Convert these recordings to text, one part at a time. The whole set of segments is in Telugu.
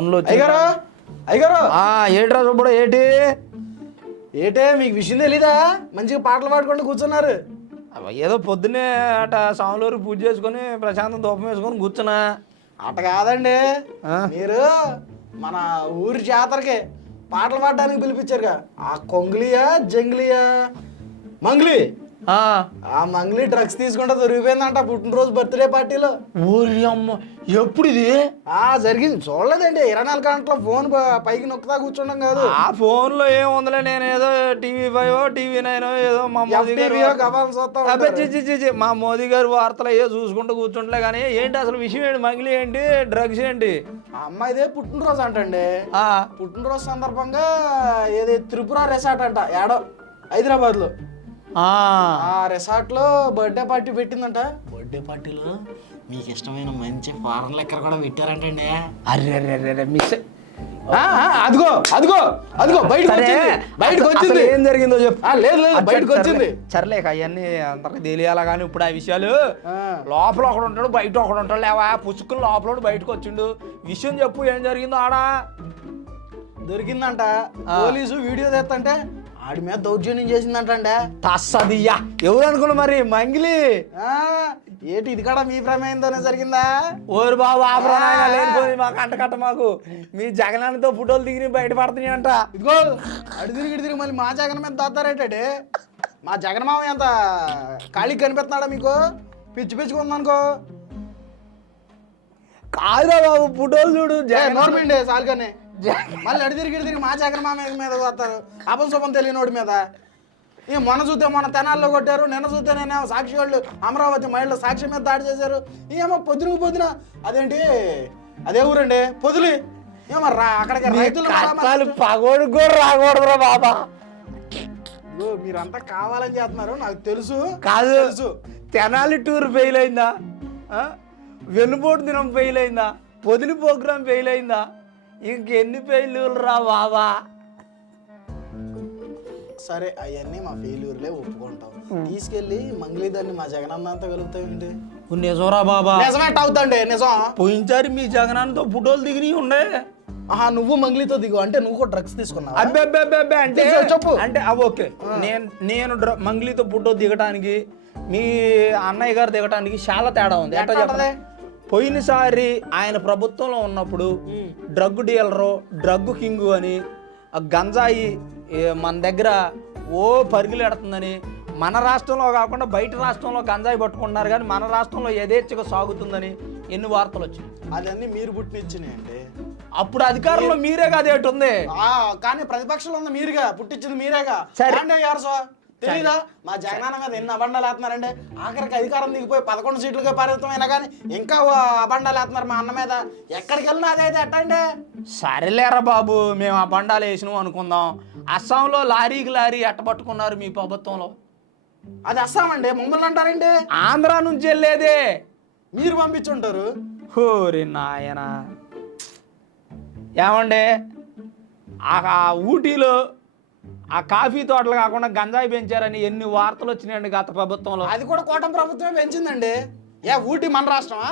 ఫోన్లో అయ్యగారు అయ్యగారు ఏట్రా సుబ్బడు ఏటే మీకు విషయం తెలీదా? మంచిగా పాటలు పాడుకుంటూ కూర్చున్నారు. ఏదో పొద్దున్నే అట సాములూరు పూజ చేసుకొని ప్రశాంతం దూపం వేసుకొని కూర్చున్నా. అట కాదండి, మీరు మన ఊరి జాతరకి పాటలు పాడడానికి పిలిపించారుగా. ఆ కొంగులియా జంగిలియా మంగ్లీ, ఆ మంగ్లీ డ్రగ్స్ తీసుకుంటే దొరికిపోయిందంట పుట్టినరోజు బర్త్డే పార్టీలో. ఊరి అమ్మ, ఎప్పుడు ఇది జరిగింది? చూడలేదండి, 24 గంటల ఫోన్ పైకి నొక్కుతా కూర్చుండం కాదు. ఆ ఫోన్లో ఏముందిలే, నేను ఏదో TV5 TV9 ఏదో మా మోదీ గారు మా మోదీ గారు వార్తలు అయ్యో చూసుకుంటూ కూర్చుంటలే. కానీ ఏంటి అసలు విషయం ఏంటి? మంగ్లీ ఏంటి, డ్రగ్స్ ఏంటి? ఆ అమ్మాయిదే పుట్టినరోజు అంటండి. పుట్టినరోజు సందర్భంగా ఏది త్రిపుర రిసార్ట్ అంట ఏడో హైదరాబాద్లో. ఆ రిసార్ట్ లో బర్త్డే పార్టీ పెట్టిందంట. బర్త్డే పార్టీలో మీకు ఇష్టమైన మంచి ఫారెన్ లెక్కర్ కూడా పెట్టారంటండి. అరే మిస్ అదిగో అదిగో అదిగో బయటకు వచ్చింది. ఏం జరిగిందో చెప్పు. లేదు బయటకు వచ్చింది. సర్లేక అవన్నీ అందరికి తెలియాలా. కానీ ఇప్పుడు ఆ విషయాలు లోపల ఒకడు ఉంటాడు, బయట ఒకడు ఉంటాడు. లేవా పుచ్చుకుని లోపల బయటకు వచ్చిండు. విషయం చెప్పు, ఏం జరిగిందో ఆడా. దొరికిందంట, పోలీసు వీడియో తెస్తంటే ఆడి మీద దౌర్జన్యం చేసిందంటే. తస్సదియ్యా, ఎవరు అనుకున్నా మరి? మంగిలి ఏంటి ఇది కూడా మీ ప్రమేయంతోనే జరిగిందా? ఓరు బాబు ఆపరాగా లేనిపోయి మాకు అంటకట్ట. మాకు మీ జగనాన్నతో ఫోటోలు దిగి బయటపడుతున్నాయి అంట. ఇదిగో అడు తిరిగి మళ్ళీ మా జగన్ మీద దాతారేంటే. మా జగన్ మామ ఎంత ఖాళీకి కనిపిస్తున్నాడా మీకు? పిచ్చి పిచ్చిగా ఉందనుకో. కాదురా బాబు, ఫోటోలు చూడు. నోర్మండి సాల్గానే మళ్ళీ అడి తిరిగి మా జగన్ మామ మీద వస్తారు. అపశుభం తెలియనోడి మీద. మొన్న చూస్తే మొన్న తెనాల్లో కొట్టారు, నిన్న చూస్తే నేను సాక్షి వాళ్ళు అమరావతి మహిళలు సాక్షి మీద దాడి చేశారు. ఏమో పొద్దున అదేంటి అదే ఊరండి పొదులు. ఏమో అక్కడికి రైతులు పగోడు కూడా రాకూడదురా బాబా. మీరంతా కావాలని చేస్తున్నారు నాకు తెలుసు. కాదు తెలుసు. తెనాలి టూర్ ఫెయిల్ అయిందా? వెన్నుపోటు దినం ఫెయిల్ అయిందా? పొదిలి ప్రోగ్రాం ఫెయిల్ అయిందా? ఇంకెన్ని ఫెయిల్యూర్లు రా బాబా. సరే అవన్నీ మా ఫెయిల్యూర్లే ఒప్పుకుంటాం. తీసుకెళ్ళి మంగ్లీదాన్ని మా జగనన్నంతా కలుగుతాయండి. నిజంరా బాబా? నిజమేట అవుతాండి. నిజం. పోయినసారి మీ జగనాన్నతో ఫోటోలు దిగినవి ఉండే. నువ్వు మంగ్లీతో దిగు అంటే నువ్వు కూడా డ్రగ్స్ తీసుకున్నావు? అబ్బే అంటే చెప్పు. అంటే ఓకే, నేను మంగ్లీతో ఫోటో దిగటానికి మీ అన్నయ్య గారు దిగటానికి చాలా తేడా ఉంది. ఎట్లా చెప్పండి? పోయినసారి ఆయన ప్రభుత్వంలో ఉన్నప్పుడు డ్రగ్ డీలరు, డ్రగ్ కింగు అని గంజాయి మన దగ్గర పరుగులెడుతుందని, మన రాష్ట్రంలో కాకుండా బయట రాష్ట్రంలో గంజాయి పట్టుకుంటున్నారు కానీ మన రాష్ట్రంలో యథేచ్ఛగా సాగుతుందని ఎన్ని వార్తలు వచ్చాయి. అదన్నీ మీరు పుట్టినిచ్చినాయండి. అప్పుడు అధికారంలో మీరే కదా ఉంది. కానీ ప్రతిపక్షంలో ఉంది మీరుగా, పుట్టించింది మీరేగా. సరే తెలీదా? మా జగనన్న మీద ఎన్ని అబండాలు వేస్తున్నారండి. ఆఖరికి అధికారం దిగిపోయి 11 సీట్లుగా పరిమితం అయినా కానీ ఇంకా అబండాలు వేస్తున్నారు మా అన్న మీద. ఎక్కడికి వెళ్ళినా అదైతే ఎట్టండి. సరేలేరా బాబు, మేము అబండాలు వేసినాం అనుకుందాం. అస్సాంలో లారీకి లారీ ఎట్ట పట్టుకున్నారు మీ ప్రభుత్వంలో? అది అస్సాం అండి, మమ్మల్ని అంటారండి. ఆంధ్రా నుంచి వెళ్ళేదే మీరు పంపించుంటారు. హోరి నాయనా. ఏమండే ఆ ఊటీలో ఆ కాఫీ తోటలు కాకుండా గంజాయి పెంచారని ఎన్ని వార్తలు వచ్చినాయండి గత ప్రభుత్వంలో. అది కూడా కూటమి ప్రభుత్వమే పెంచిందండి. ఊటీ మన రాష్ట్రమా?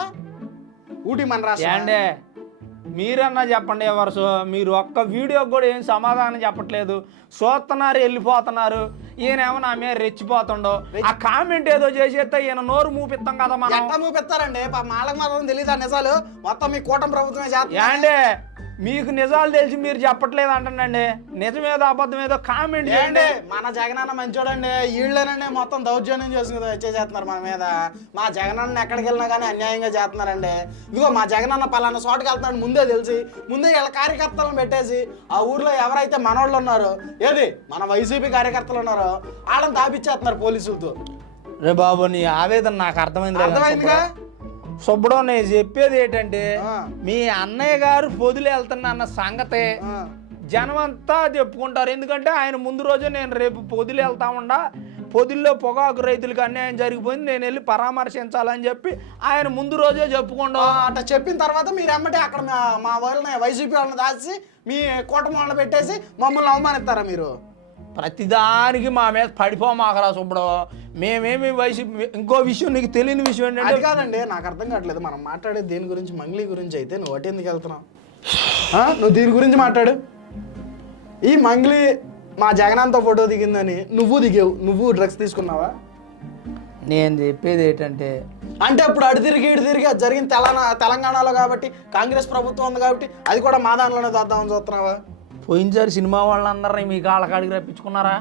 ఊటీ మన రాష్ట్రం అంటే మీరన్నా చెప్పండి. వరుస మీరు ఒక్క వీడియోకి కూడా ఏం సమాధానం చెప్పట్లేదు. చూస్తున్నారు, వెళ్ళిపోతున్నారు. ఈయనేమో నా మీద రెచ్చిపోతుండో. ఆ కామెంట్ ఏదో చేసేస్తే ఈయన నోరు మూపిస్తాం కదా మనం. ఎట్లా మూపిస్తారండి? మాలకు మాత్రం తెలీదా నిజాలు? మొత్తం మీ కూటమి ప్రభుత్వమే చేస్తుంది. అంటే మీకు నిజాలు తెలిసి మీరు చెప్పట్లేదు అంటండి. నిజమేదో అబద్ధమేదో కామెంట్ చేయండి. మన జగనన్న మంచోడండి, వీళ్ళేనండి మొత్తం దౌర్జన్యం చేస్తున్నారు మన మీద. మా జగనన్న ఎక్కడికి వెళ్ళినా కానీ అన్యాయంగా చేస్తున్నారండి. ఇదిగో మా జగనన్న పలానా చోటుకి వెళ్తాడు ముందే తెలిసి, ముందే వీళ్ళ కార్యకర్తలను పెట్టేసి ఆ ఊర్లో ఎవరైతే మనోళ్ళు ఉన్నారో, మన వైసీపీ కార్యకర్తలు ఉన్నారో వాళ్ళని దాపిచ్చేస్తున్నారు పోలీసులతో. రే బాబు, నీ ఆవేదన నాకు అర్థమైందిగా. సుబ్బడో, నేను చెప్పేది ఏంటంటే మీ అన్నయ్య గారు పొదులు వెళ్తున్నా అన్న సంగతే జనం అంతా చెప్పుకుంటారు. ఎందుకంటే ఆయన ముందు రోజే నేను రేపు పొదులు వెళ్తా ఉండా, పొదుల్లో పొగాకు రైతులకు అన్యాయం జరిగిపోయింది, నేను వెళ్ళి పరామర్శించాలని చెప్పి ఆయన ముందు రోజే చెప్పుకుంటా. అట్లా చెప్పిన తర్వాత మీరు ఎమ్మటే అక్కడ మా వాళ్ళని వైసీపీ వాళ్ళని దాచి మీ కూటమి వాళ్ళని పెట్టేసి మమ్మల్ని అవమానిస్తారా మీరు? ప్రతిదానికి మా మీద పడిపోమాకరా సుబ్బడు. మేమేమి వైసీపీ. ఇంకో విషయం నీకు తెలియని విషయం ఏంటంటే, కాదండి నాకు అర్థం కావట్లేదు. మనం మాట్లాడేది దేని గురించి? మంగ్లీ గురించి అయితే నువ్వు అటు ఎందుకు వెళ్తున్నావు? నువ్వు దీని గురించి మాట్లాడు. ఈ మంగ్లీ మా జగనంతో ఫోటో దిగిందని నువ్వు దిగావు, నువ్వు డ్రగ్స్ తీసుకున్నావా? నేను చెప్పేది ఏంటంటే అంటే ఇప్పుడు అటు తిరిగి ఇటు తిరిగి అది జరిగింది తెలంగాణలో కాబట్టి, కాంగ్రెస్ ప్రభుత్వం ఉంది కాబట్టి అది కూడా మా దాంట్లోనే చూద్దామని చూస్తున్నావా? పోయినసారి సినిమా వాళ్ళందరినీ మీ కాళ్ళకాడికి రప్పించుకున్నారా?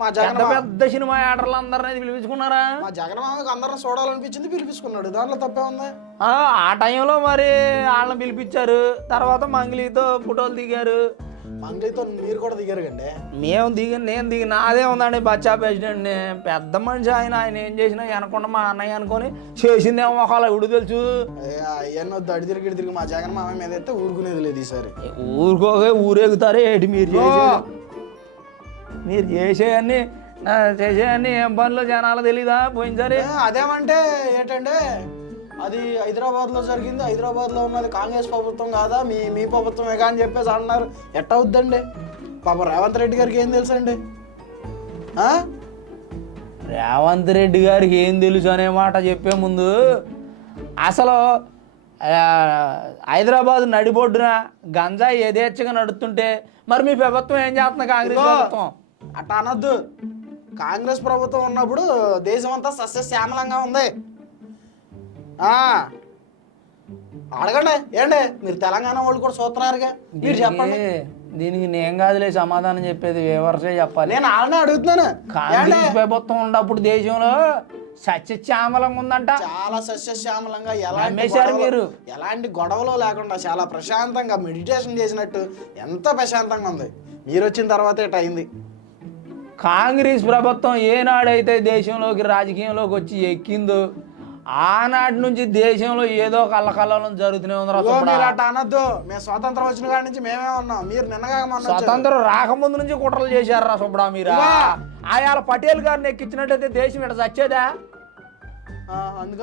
మా జగన్ పెద్ద సినిమా యాక్టర్లు అందరినీ పిలిపించుకున్నారా? మా జగన్మామకి అందరం చూడాలనిపించింది, పిలిపించుకున్నాడు. దాంట్లో తప్పే ఉంది? ఆ టైంలో మరి వాళ్ళని పిలిపించారు, తర్వాత మంగ్లీతో ఫోటోలు దిగారు. మంగ్లీతో మీరు కూడా దిగారు కండి. నేను దిగిన అదే ఉందండి. బచ్చా ప్రెసిడెంట్ని పెద్ద మనిషి ఆయన ఏం చేసినా అనుకున్న మా అన్నయ్య అనుకొని చేసిందేమో ఒకవేళ ఇప్పుడు తెలుసు. అవన్నీ వద్దు, అడి తిరిగి ఇటు తిరిగి మా జగన్ మామ మీద అయితే ఊరుకునేది లేదు ఈసారి. ఊరేగుతారే ఏంటి మీరు చేసేయన్నీ ఏం పనులు జనాలు తెలీదా? పోయినసారి అదేమంటే ఏంటంటే అది హైదరాబాద్లో జరిగింది, హైదరాబాద్లో ఉన్నది కాంగ్రెస్ ప్రభుత్వం కాదా, మీ ప్రభుత్వమే కానీ చెప్పేసి అన్నారు. ఎట్ట అవుద్దండి? పాపం రేవంత్ రెడ్డి గారికి ఏం తెలుసు అండి? రేవంత్ రెడ్డి గారికి ఏం తెలుసు అనే మాట చెప్పే ముందు అసలు హైదరాబాద్ నడిబొడ్డున గంజాయి యథేచ్ఛగా నడుస్తుంటే మరి మీ ప్రభుత్వం ఏం చేస్తుంది? కాంగ్రెస్ ప్రభుత్వం అట్ట అనొద్దు. కాంగ్రెస్ ప్రభుత్వం ఉన్నప్పుడు దేశం అంతా సస్యశ్యామలంగా ఉంది. అడగండి, ఏండి మీరు తెలంగాణ వాళ్ళు కూడా చూస్తున్నారుగా, మీరు చెప్పండి. దీనికి నేను కాదులే సమాధానం చెప్పేది, వివరసే చెప్పాలి. నేను వాళ్ళనే అడుగుతున్నాను. కాంగ్రెస్ ప్రభుత్వం ఉన్నప్పుడు దేశంలో సస్యశ్యామలంగా ఉందంట, చాలా సస్యశ్యామలంగా, ఎలాంటి గొడవలు లేకుండా చాలా ప్రశాంతంగా మెడిటేషన్ చేసినట్టు ఎంత ప్రశాంతంగా ఉంది. మీరు వచ్చిన తర్వాత ఇట అయింది. కాంగ్రెస్ ప్రభుత్వం ఏనాడైతే దేశంలోకి రాజకీయంలోకి వచ్చి ఎక్కిందో ఆనాటి నుంచి దేశంలో ఏదో ఒక అల్లకల్లం జరుగుతూనే ఉంది. మీరు అట్ట అనొద్దు. మేము స్వాతంత్రం వచ్చిన కాడి నుంచి మేమే ఉన్నాం, మీరు నిన్నగా స్వతంత్రం రాకముందు నుంచి కుట్రలు చేశారు రా సుబ్బడా మీరు. ఆయాల పటేల్ గారిని ఎక్కించినట్టయితే దేశం ఇట్లా చచ్చేదా?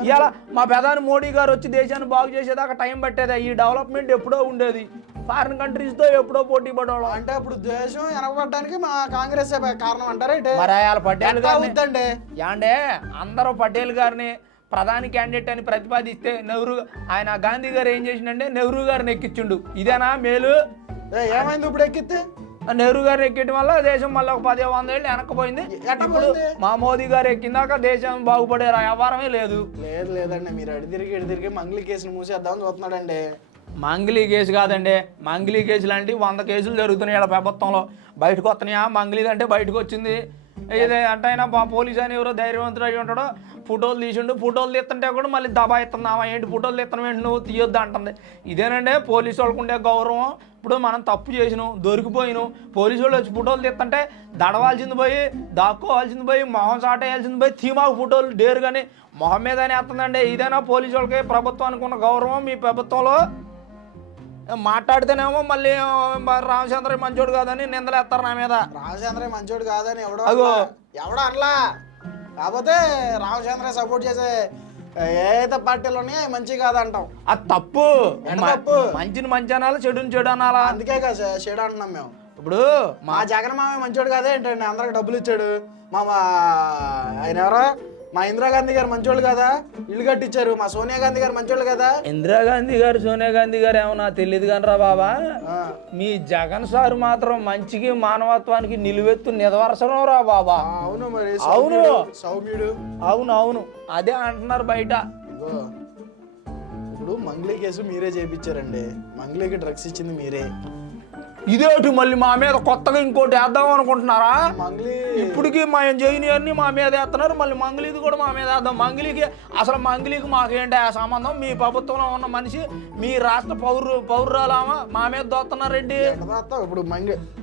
ఇవాళ మా ప్రధాని మోడీ గారు వచ్చి దేశాన్ని బాగు చేసేదాకా టైం పట్టేదా? ఈ డెవలప్మెంట్ ఎప్పుడో ఉండేది, ఫారిన్ కంట్రీస్తో ఎప్పుడో పోటీ పడేవాళ్ళం. అంటే ఇప్పుడు దేశం వెనకబడడానికి మా కాంగ్రెస్ కారణం అంటారా? మరి ఆయాల పటేల్ గారు అంటే అందరూ పటేల్ గారిని ప్రధాని క్యాండిడేట్ అని ప్రతిపాదిస్తే నెహ్రూ ఆయన గాంధీ గారు ఏం చేసిండే నెహ్రూ గారిని ఎక్కించుండు. ఇదేనా మేలు? ఏమైంది ఇప్పుడు ఎక్కితే? నెహ్రూ గారు ఎక్కడం వల్ల దేశం మళ్ళీ ఒక 10-100 ఏళ్ళు వెనక్కిపోయింది. ఇప్పుడు మా మోదీ గారు ఎక్కిందాక దేశం బాగుపడే వ్యవహారమే లేదు. లేదండి, మీరు అడి తిరిగి మంగ్లీ కేసులు మూసేద్దామని చూస్తున్నాడండి. మంగ్లీ కేసు కాదండి, మంగ్లీ కేసులు అంటే 100 కేసులు జరుగుతున్నాయి ఇలా ప్రభుత్వంలో. బయటకు వస్తున్నాయా? మంగ్లీది అంటే బయటకు వచ్చింది ఇదే అంటే అయినా పోలీసు అని ఎవరో ధైర్యవంతుడు అయి ఉంటాడో ఫోటోలు తీసిండు. ఫోటోలు తీస్తుంటే కూడా మళ్ళీ దబాయిస్తున్నావా ఏంటి? ఫోటోలు తీస్తాను ఏంటి నువ్వు తీయొద్దు అంటుంది. ఇదేనండి పోలీసు వాళ్ళకు ఉండే గౌరవం. ఇప్పుడు మనం తప్పు చేసినాం, దొరికిపోయినాం, పోలీసు వాళ్ళు వచ్చి ఫోటోలు తీస్తుంటే దడవాల్సింది పోయి, దాక్కోవాల్సింది పోయి, మొహం చాటేయాల్సింది పోయి, తీమాకు ఫోటోలు డేరు కానీ మొహం మీదనే వస్తుందండి. ఇదేనా పోలీసు వాళ్ళకి ప్రభుత్వానికి ఉన్న గౌరవం? మీ ప్రభుత్వంలో మాట్లాడితేనేమో మళ్ళీ రామచంద్ర మంచోడు కాదని నిందలేస్తారు నా మీద. రామచంద్ర మంచోడు కాదని ఎవడో అనలా. కాకపోతే రామచంద్ర సపోర్ట్ చేసే ఏదైతే పార్టీలు ఉన్నాయో మంచి కాదంటాం. అది తప్పు. మంచిని మంచి అనాలి, చెడుని చెడు అనాలా? అందుకే కదా చెడు అంటున్నాం మేము. ఇప్పుడు మా జగన్ మామ మంచోడు కాదే ఏంటండి? అందరికి డబ్బులు ఇచ్చాడు. ఆయన ఎవరో మా ఇందిరాగాంధీ గారు మంచోళ్ళు కదా, ఇల్లు కట్టించారు. మా సోనియా గాంధీ గారు మంచోళ్ళు కదా. ఇందిరాగాంధీ గారు సోనియా గాంధీ గారు ఏమో నాకు తెలియదు కానీ రా బాబా, మీ జగన్ సార్ మాత్రం మంచికి మానవత్వానికి నిలువెత్తు నిదర్శనం రా బాబా. అవును మరి, అవును సౌమ్యుడు. అవును అదే అంటున్నారు బయట. ఇప్పుడు మంగ్లీ కేసు మీరే చేయించారండి, మంగ్లీకి డ్రగ్స్ ఇచ్చింది మీరే. ఇదేటి మళ్ళీ మా మీద కొత్తగా ఇంకోటి వేద్దాం అనుకుంటున్నారా? మంగ్లీ ఇప్పటికీ మా ఇంజనీర్ని మా మీద వేస్తున్నారు, మళ్ళీ మంగ్లీది కూడా మా మీద వేద్దాం. మంగ్లీకి మాకేంటి ఆ సంబంధం? మీ ప్రభుత్వంలో ఉన్న మనిషి, మీ రాష్ట్ర పౌరురాలామా మా మీద దోస్తున్నారండి. ఇప్పుడు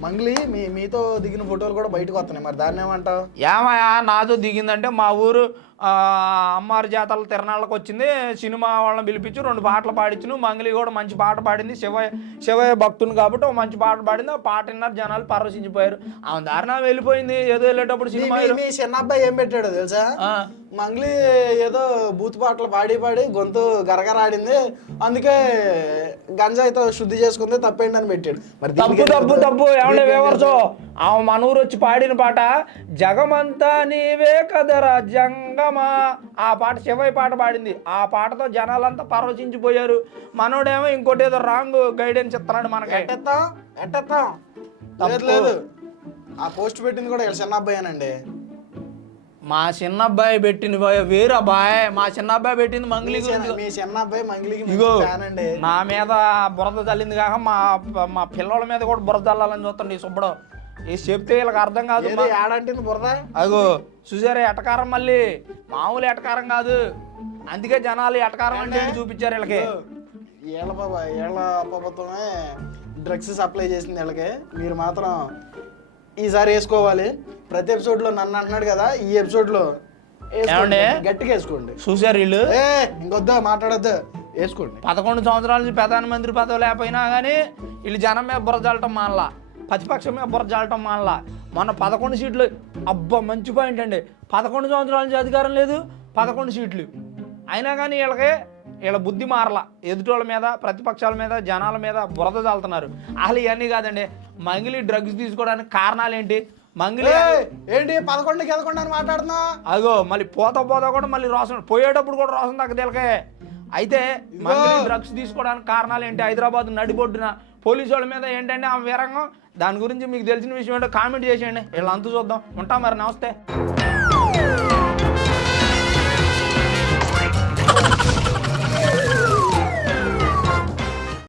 మంగ్లీ మీతో దిగిన ఫోటోలు కూడా బయటకు వస్తున్నాయి, మరి దాన్ని ఏమంటావు? ఏమయ్యా నాతో దిగిందంటే మా ఊరు అమ్మారి జాతరల తిరణాళ్ళకి వచ్చింది, సినిమా వాళ్ళని పిలిపించి 2 పాటలు పాడించును. మంగ్లీ కూడా మంచి పాట పాడింది, శివయ్య భక్తుని కాబట్టి ఒక మంచి పాట పాడింది. ఆ పాట విన్నారు జనాలు పరవశించిపోయారు. ఆమె దారిన వెళ్ళిపోయింది. ఏదో వెళ్ళేటప్పుడు సినిమా మీ చిన్న అబ్బాయి ఏం పెట్టాడు తెలుసా? మంగ్లీ ఏదో బూత్ పాటలు పాడి గొంతు గరగరాడింది, అందుకే గంజాయితో శుద్ధి చేసుకుంది తప్పేంటి అని పెట్టాడు. మరి తప్పు ఏమంటే వివరచో ఆ మనూరు వచ్చి పాడిన పాట జగమంతా నీవే కదరా జంగమా, ఆ పాట శివయ్య పాట పాడింది. ఆ పాటతో జనాలంతా పరవశించిపోయారు. మనోడేమో ఇంకోటి ఏదో రాంగ్ గైడెన్స్ ఇస్తున్నాడు మనకి. ఎట్టెత్తాం లేదు. ఆ పోస్ట్ పెట్టింది కూడా చిన్న అబ్బాయేనండి. మా చిన్న అబ్బాయి పెట్టింది వేరు అబ్బాయి, మా చిన్న అబ్బాయి పెట్టింది మంగ్లీ గురించి. మీ చిన్న అబ్బాయి మంగ్లీకి ఇగో ఫ్యాన్ అండి. నా మీద బురద చల్లింది కాక మా పిల్లల మీద కూడా బురద చల్లాలని చూస్తాండి ఈ సుబ్బడు. ఈ చెప్తే వీళ్ళకి అర్థం కాదు. ఏడంటే బురద అగో చూసారా ఎటకారం, మళ్ళీ మామూలు ఎటకారం కాదు. అందుకే జనాలు ఎటకారం అంటే చూపించారు వీళ్ళకి. ఏళ్ళ ప్రభుత్వమే డ్రగ్స్ సప్లై చేసింది వీళ్ళకి. మీరు మాత్రం ఈసారి వేసుకోవాలి. ప్రతి ఎపిసోడ్ లో నన్ను అంటున్నాడు కదా, ఈ ఎపిసోడ్ లో గట్టిగా వేసుకోండి. చూసారు వీళ్ళు ఇంకొద్దా మాట్లాడొద్దు, వేసుకోండి. 11 సంవత్సరాల నుంచి ప్రధానమంత్రి పదవి లేకపోయినా కానీ వీళ్ళు జనం మీద బుర్ర చల్లటం మానలా, ప్రతిపక్షం మీద బుర్ర చల్లటం మానలా. మొన్న 11 సీట్లు, అబ్బా మంచి పాయింట్ అండి. 11 సంవత్సరాల నుంచి అధికారం లేదు, 11 సీట్లు అయినా కానీ వీళ్ళ బుద్ధి మారలా. ఎదుటోళ్ళ మీద, ప్రతిపక్షాల మీద, జనాల మీద బురద చల్లుతున్నారు. అసలు ఇవన్నీ కాదండి, మంగిలి డ్రగ్స్ తీసుకోవడానికి కారణాలు ఏంటి? మంగిలి ఏంటి 11కి 11 అని మాట్లాడుతున్నా? అగో మళ్ళీ పోతా కూడా మళ్ళీ రోషన్, పోయేటప్పుడు కూడా రోషన్ తగ్గదేలకే. అయితే మంగిలి డ్రగ్స్ తీసుకోవడానికి కారణాలు ఏంటి? హైదరాబాద్ నడిబొడ్డున పోలీసు వాళ్ళ మీద ఏంటంటే ఆ వీరంగం. దాని గురించి మీకు తెలిసిన విషయం ఏంటో కామెంట్ చేసేయండి. వీళ్ళంతా చూద్దాం. ఉంటాం మరి, నమస్తే.